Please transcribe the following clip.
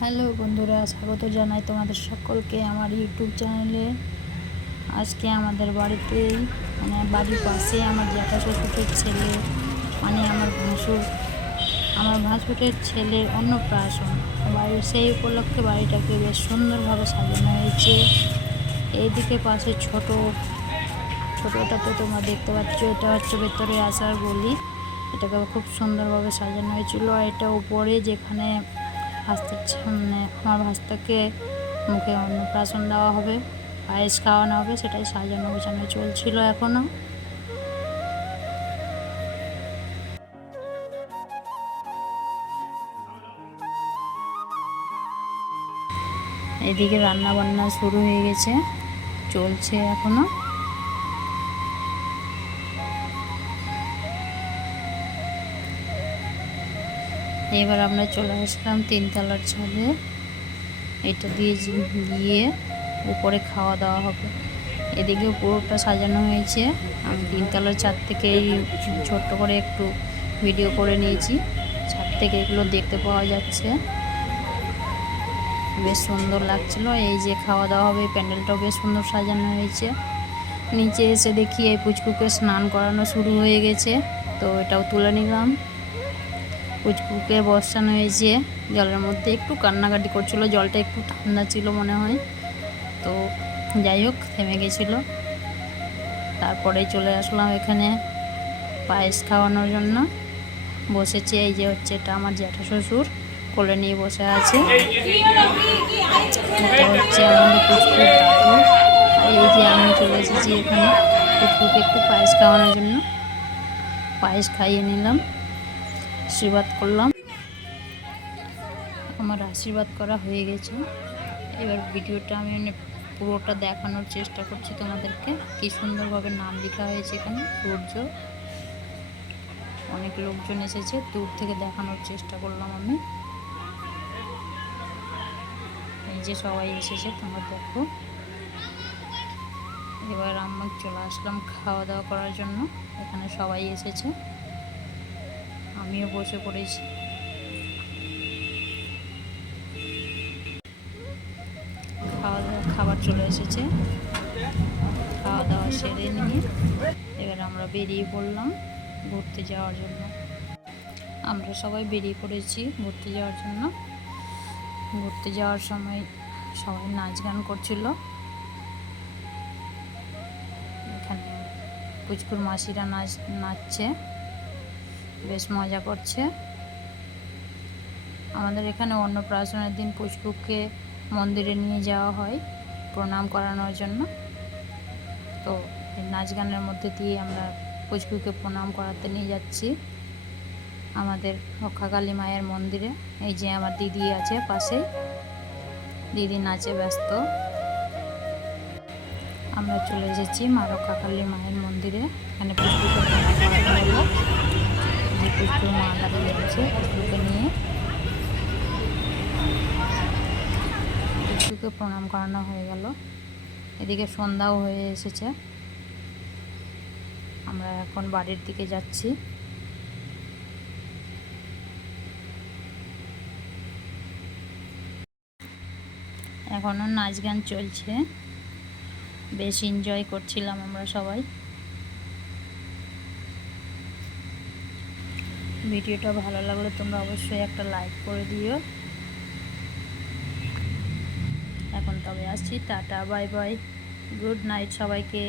Hello বন্ধুরা, স্বাগত জানাই তোমাদের সকলকে আমার ইউটিউব চ্যানেলে। আজকে আমাদের বাড়িতেই মানে বাড়ির পাশে আমার জ্যাঠা শ্বশুরের ছেলে মানে আমার ভাসুর, আমার ভাসুরের ছেলের অন্নপ্রাশন। বাড়ির সেই উপলক্ষে বাড়িটাকে বেশ সুন্দরভাবে সাজানো হয়েছে। এইদিকে পাশে ছোট, ছোটোটা তো তোমরা দেখতে পাচ্ছ, এটা হচ্ছে ভেতরে আসার গলি। এটাকে খুব সুন্দরভাবে সাজানো হয়েছিল। এটা উপরে যেখানে ভাস্তার সামনে আমার ভাস্তাকে মুখে অন্নপ্রাশন দেওয়া হবে, পায়েস খাওয়ানো হবে, সেটাই সাজানো গোছানো চলছিল এখনও এদিকে রান্না বান্না শুরু হয়ে গেছে, চলছে এখনও। এবার আমরা চলে আসলাম তিনতলার ছাদে। এটা দিয়ে গিয়ে উপরে খাওয়া দাওয়া হবে। এদিকে পুরোটা সাজানো হয়েছে। আমি তিনতলার ছাদ থেকে ছোট্ট করে একটু ভিডিও করে নিয়েছি। ছাদ থেকে এগুলো দেখতে পাওয়া যাচ্ছে। বেশ সুন্দর লাগছিল। এই যে খাওয়া দাওয়া হবে প্যান্ডেলটাও বেশ সুন্দর সাজানো হয়েছে। নিচে এসে দেখি এই পুচকুকে স্নান করানো শুরু হয়ে গেছে। তো এটাও তুলে নিলাম। পুচকুকে বসানো হয়েছে জলের মধ্যে একটু কান্নাকাটি করছিল, জলটা একটু ঠান্ডা ছিল মনে হয়। তো যাই হোক, থেমে গেছিল। তারপরে চলে আসলাম এখানে পায়েস খাওয়ানোর জন্য। বসেছে, এই যে হচ্ছে এটা আমার জ্যাঠা শ্বশুর, কোলে নিয়ে বসে আছে। এই যে আমি চলে এসেছি এখানে পুচকুকে একটু পায়েস খাওয়ানোর জন্য। পায়েস খাইয়ে নিলাম। আশীর্বাদ করলাম। আমার আশীর্বাদ করা হয়ে গেছে। এবার ভিডিওটা আমি মানে পুরোটা দেখানোর চেষ্টা করছি তোমাদেরকে। কি সুন্দরভাবে নাম লেখা হয়েছে এখানে, সূর্য। অনেক লোকজন এসেছে, দূর থেকে দেখানোর চেষ্টা করলাম আমি। এই যে সবাই এসেছে, তোমরা দেখো। এবার আমরা চলে আসলাম খাওয়া দাওয়া করার জন্য। এখানে সবাই এসেছে। আমিও বসে পড়েছি। খাওয়া দাওয়া খাবার চলে এসেছে। খাওয়া দাওয়া সেরে নিয়ে এবার আমরা বেরিয়ে পড়লাম ঘুরতে যাওয়ার জন্য। আমরা সবাই বেরিয়ে পড়েছি ঘুরতে যাওয়ার জন্য। ঘুরতে যাওয়ার সময় সবাই নাচ গান করছিল। এখানে পুচকুর মাসিরা নাচ, নাচছে। বেশ মজা করছে। আমাদের এখানে অন্নপ্রাশনের দিন পুষ্পুকে মন্দিরে নিয়ে যাওয়া হয় প্রণাম করানোর জন্য। তো নাচ গানের মধ্যে দিয়ে আমরা পুষ্পুকে প্রণাম করাতে নিয়ে যাচ্ছি। আমাদের রক্ষাকালী মায়ের মন্দিরে। এই যে আমার দিদি আছে পাশে দিদি নাচে ব্যস্ত। আমরা চলে এসেছি মা রক্ষাকালী মায়ের মন্দিরে। এখানে হলো যে পুষ্পুর মা দাঁড়িয়ে আছে নিয়ে। পুষ্পুকে প্রণাম করানো হয়ে গেল। এদিকে সন্ধ্যাও হয়ে এসেছে। আমরা এখন বাড়ির দিকে যাচ্ছি। এখনও নাচ গান চলছে। বেশ এনজয় করছিলাম আমরা সবাই। ভিডিওটা ভালো লাগলে তোমরা অবশ্যই একটা লাইক করে দিও। এখন তবে আসছি, tata bye bye good night সবাইকে।